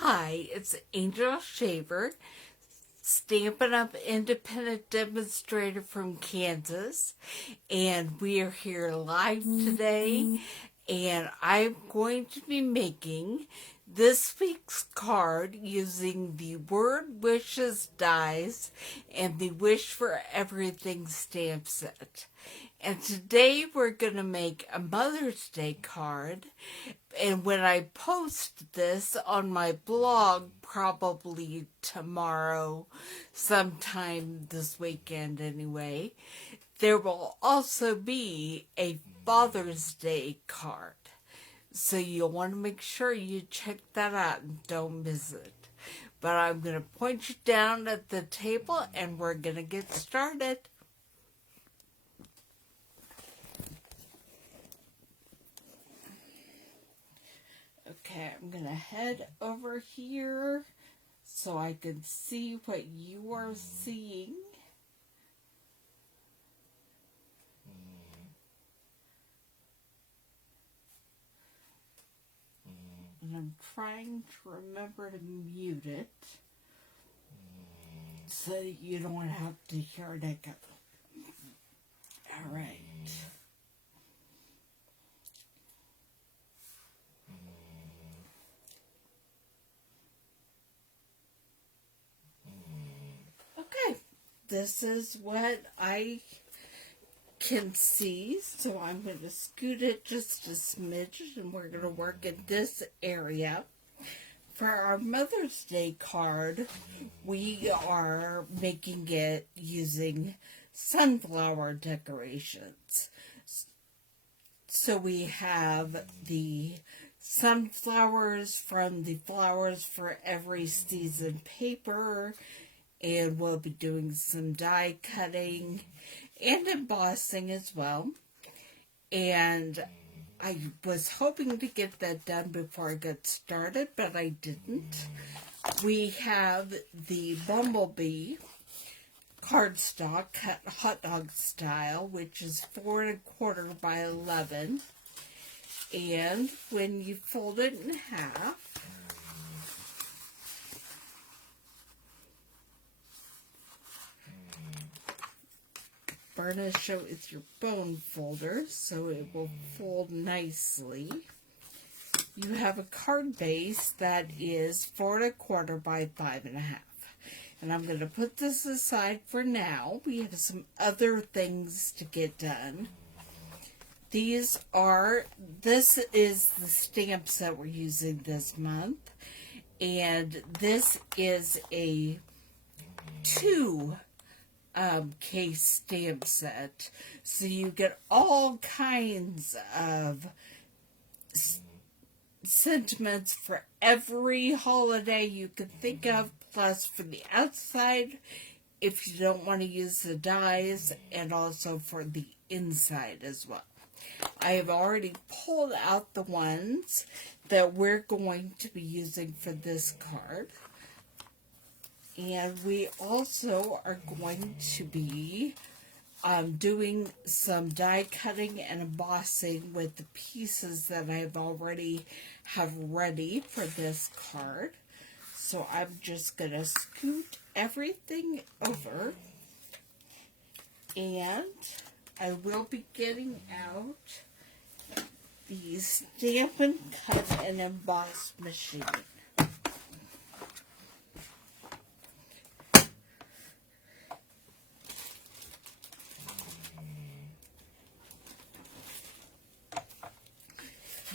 Hi, it's Angel Shaver, Stampin' Up independent demonstrator from Kansas, and we are here live today, and I'm going to be making this week's card using the Word Wishes dies and the Wish for Everything stamp set. And today we're going to make a Mother's Day card. And when I post this on my blog, probably tomorrow, sometime this weekend anyway, there will also be a Father's Day card. So you'll want to make sure you check that out and don't miss it. But I'm going to point you down at the table and we're going to get started. Okay, I'm going to head over here so I can see what you are seeing. And I'm trying to remember to mute it so that you don't have to hear it echo. All right. Okay, this is what I can see, so I'm going to scoot it just a smidge and we're going to work in this area. For our Mother's Day card, we are making it using sunflower decorations. So we have the sunflowers from the Flowers for Every Season paper, and we'll be doing some die cutting and embossing as well. And I was hoping to get that done before I got started, but I didn't. We have the Bumblebee cardstock cut hot dog style, which is 4 1/4 by 11. And when you fold it in half, burnish it with your bone folder so it will fold nicely. You have a card base that is 4 1/4 by 5 1/2. And I'm going to put this aside for now. We have some other things to get done. This is the stamps that we're using this month. And this is a 2 case stamp set, so you get all kinds of sentiments for every holiday you can think of, plus for the outside if you don't want to use the dies, and also for the inside as well. I have already pulled out the ones that we're going to be using for this card. And we also are going to be doing some die cutting and embossing with the pieces that I've already have ready for this card. So I'm just going to scoot everything over. And I will be getting out the Stampin' Cut and Emboss machine.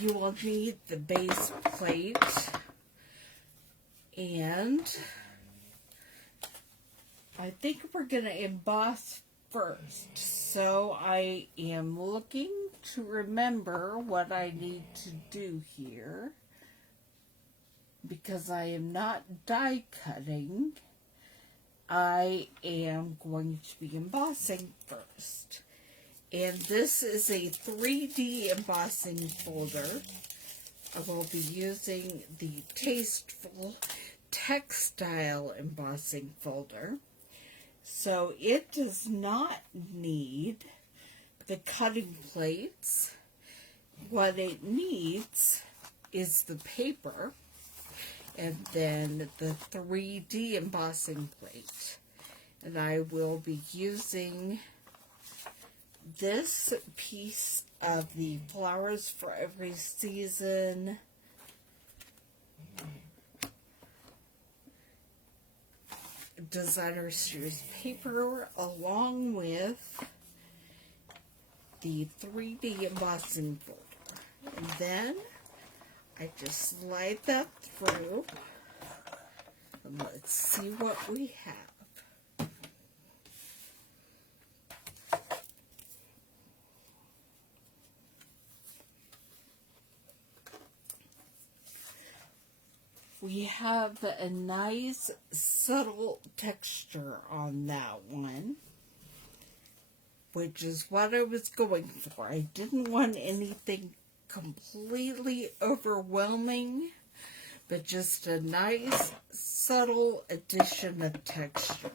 You will need the base plate, and I think we're going to emboss first. So I am looking to remember what I need to do here, because I am not die cutting. I am going to be embossing first. And this is a 3D embossing folder. I will be using the Tasteful Textile embossing folder. So it does not need the cutting plates. What it needs is the paper and then the 3D embossing plate. And I will be using this piece of the Flowers for Every Season Designer Series paper, along with the 3D embossing folder. And then I just slide that through, and let's see what we have. We have a nice subtle texture on that one, which is what I was going for. I didn't want anything completely overwhelming, but just a nice subtle addition of texture.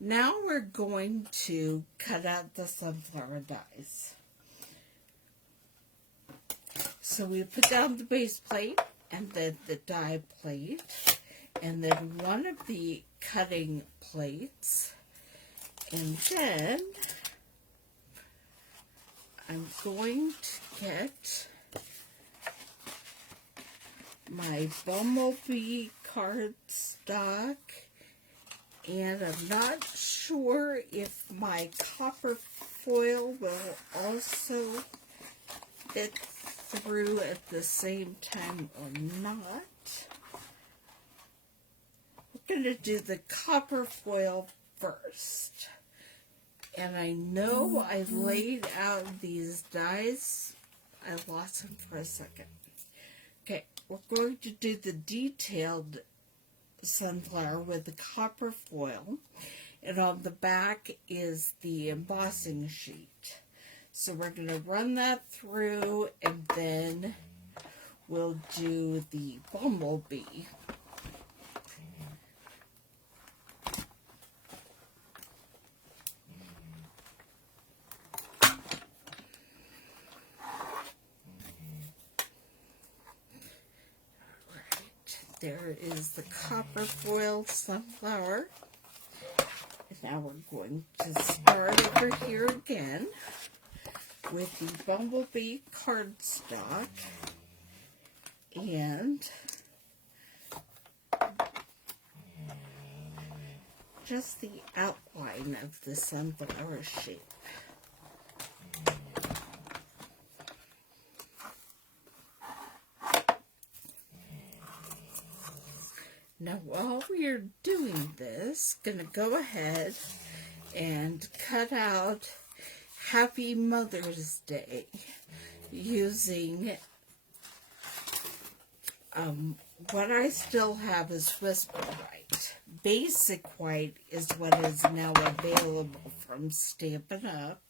Now we're going to cut out the sunflower dies. So we put down the base plate, and then the die plate, and then one of the cutting plates, and then I'm going to get my Bumblebee cardstock, and I'm not sure if my copper foil will also fit through at the same time or not. We're going to do the copper foil first. And I know I laid out these dies. I lost them for a second. Okay, we're going to do the detailed sunflower with the copper foil. And on the back is the embossing sheet. So we're going to run that through, and then we'll do the bumblebee. There is the copper foil sunflower. And now we're going to start over here again with the Bumblebee cardstock and just the outline of the sunflower shape. Now, while we are doing this, gonna go ahead and cut out Happy Mother's Day using what I still have is Whisper White. Basic White is what is now available from Stampin' Up.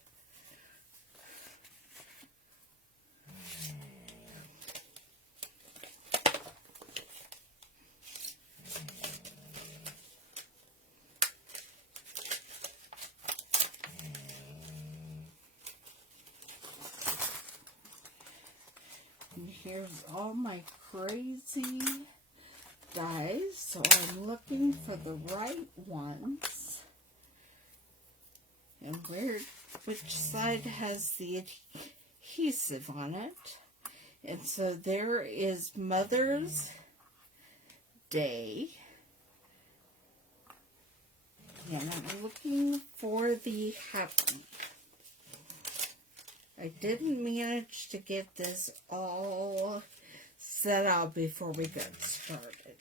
And here's all my crazy dies, so I'm looking for the right ones. And which side has the adhesive on it. And so there is Mother's Day. And I'm looking for the happy. I didn't manage to get this all set out before we got started.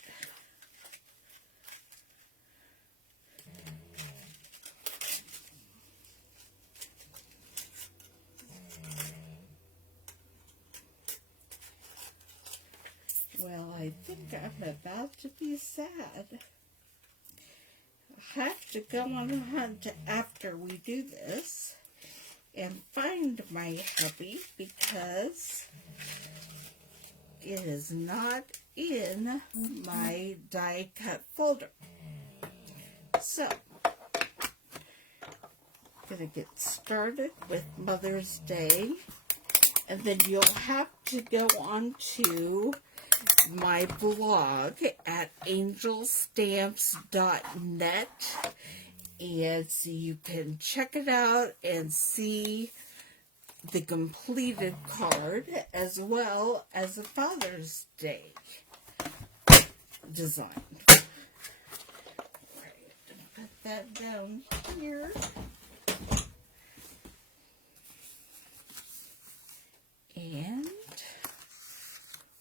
Well, I think I'm about to be sad. I have to go on a hunt after we do this and find my hubby because it is not in my die cut folder. So, I'm going to get started with Mother's Day, and then you'll have to go on to my blog at angelstamps.net, and so you can check it out and see the completed card as well as a Father's Day design. Right, put that down here. And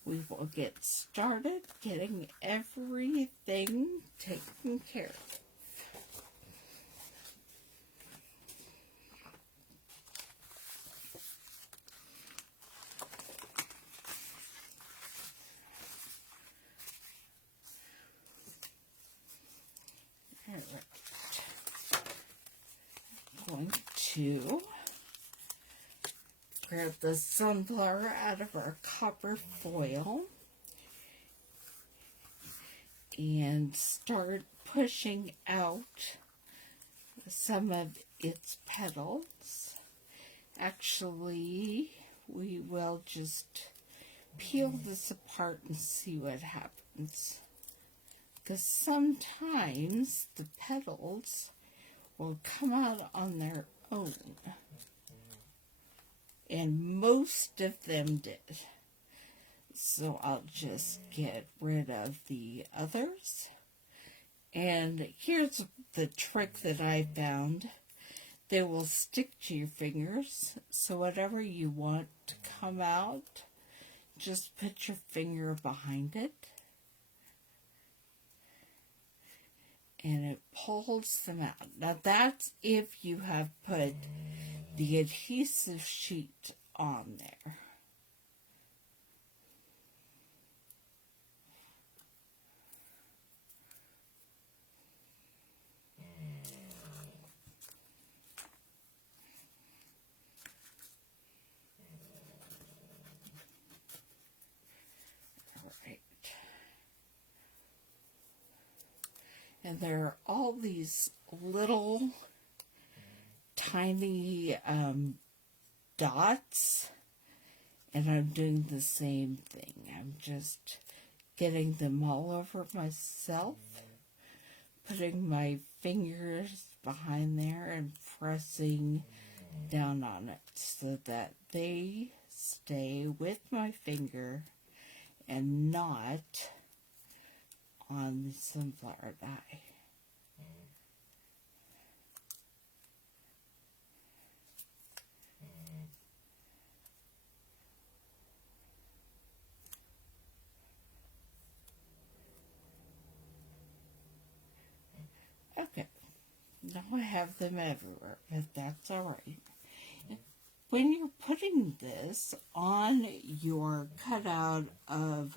we will get started getting everything taken care of. Going to grab the sunflower out of our copper foil and start pushing out some of its petals. Actually, we will just peel this apart and see what happens, because sometimes the petals will come out on their own, and most of them did. So I'll just get rid of the others. And here's the trick that I found. They will stick to your fingers, so whatever you want to come out, just put your finger behind it, and it pulls them out. Now that's if you have put the adhesive sheet on there. All right. And there are all these little tiny dots, and I'm doing the same thing. I'm just getting them all over myself, putting my fingers behind there and pressing down on it so that they stay with my finger and not on the sunflower dye. Okay, now I have them everywhere, but that's all right. When you're putting this on your cutout of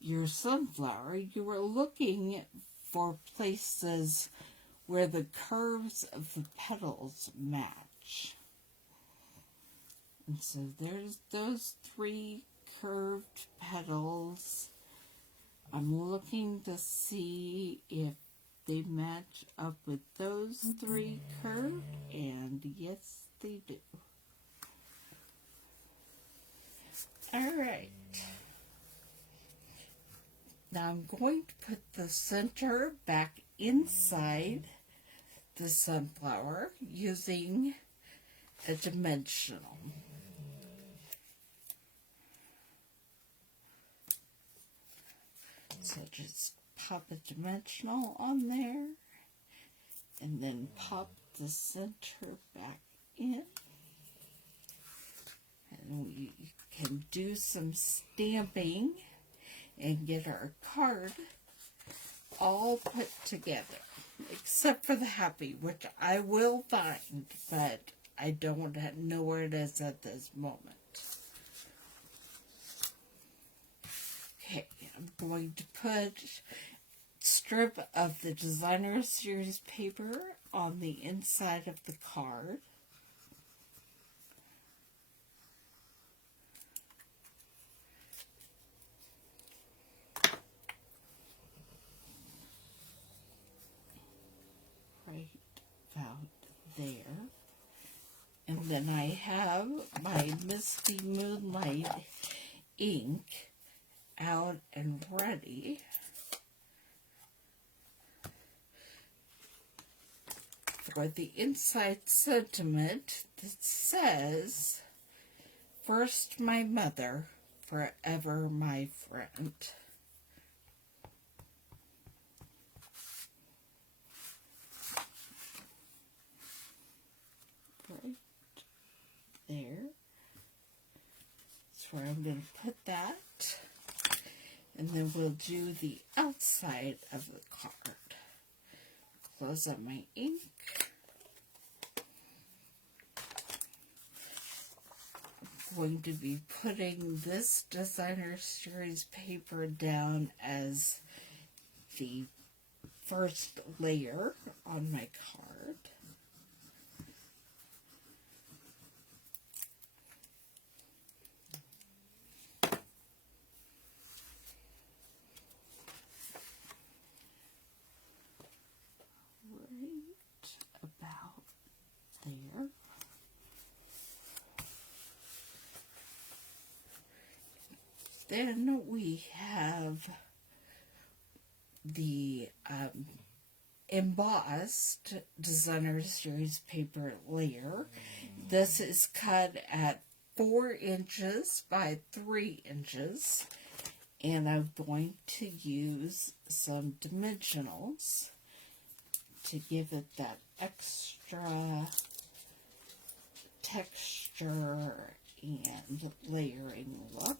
your sunflower, you are looking for places where the curves of the petals match. And so there's those 3 curved petals. I'm looking to see if they match up with those 3 curved, and yes, they do. All right. Now I'm going to put the center back inside the sunflower using a dimensional. So just pop a dimensional on there, and then pop the center back in. And we can do some stamping and get our card all put together, except for the happy, which I will find, but I don't know where it is at this moment. Okay, I'm going to put a strip of the Designer Series paper on the inside of the card. Right about there. And then I have my Misty Moonlight ink out and ready for the inside sentiment that says, "First my mother, forever my friend." Right there. That's where I'm going to put that. And then we'll do the outside of the card. Close up my ink. I'm going to be putting this designer series paper down as the first layer on my card. About there. Then we have the embossed designer series paper layer. This is cut at 4 inches by 3 inches, and I'm going to use some dimensionals to give it that extra texture and layering look.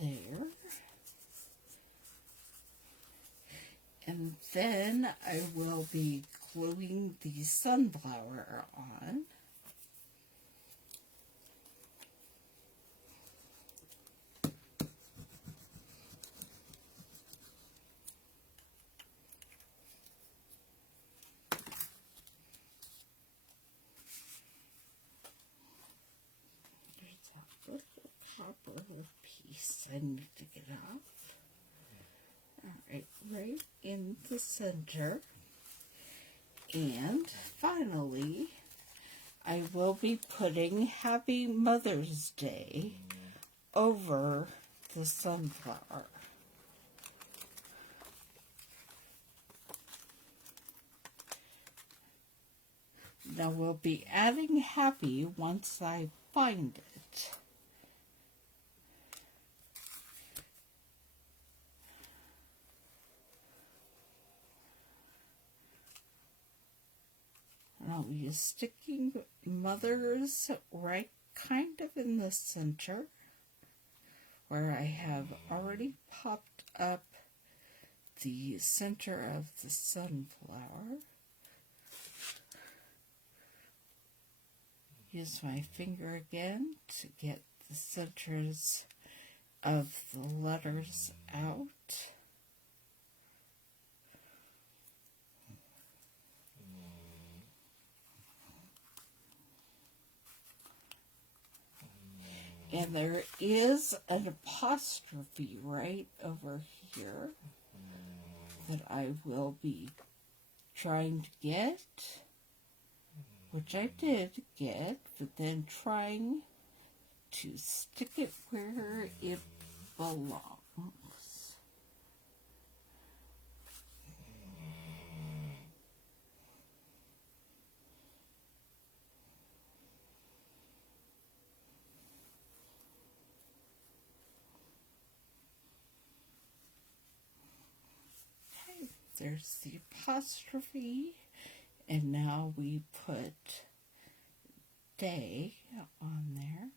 There. And then I will be gluing the sunflower on. There's that little copper piece I need to get off. Alright, right in the center. And finally, I will be putting Happy Mother's Day over the sunflower. Now we'll be adding happy once I find it. And I'll be sticking mothers right kind of in the center, where I have already popped up the center of the sunflower. Use my finger again to get the centers of the letters out. And there is an apostrophe right over here that I will be trying to get, which I did get, but then trying to stick it where it belongs. Okay, there's the apostrophe, and now we put day on there.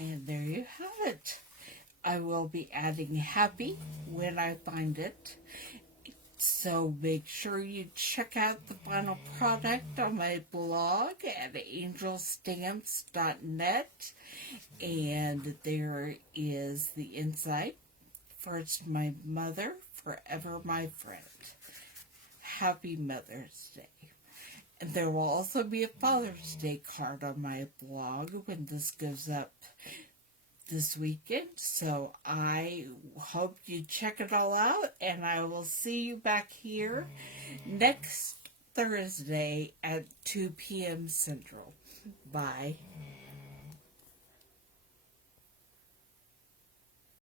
And there you have it. I will be adding happy when I find it. So make sure you check out the final product on my blog at angelstamps.net. And there is the inside. First, my mother, forever my friend. Happy Mother's Day. And there will also be a Father's Day card on my blog when this goes up this weekend. So I hope you check it all out, and I will see you back here next Thursday at 2 p.m. Central. Bye.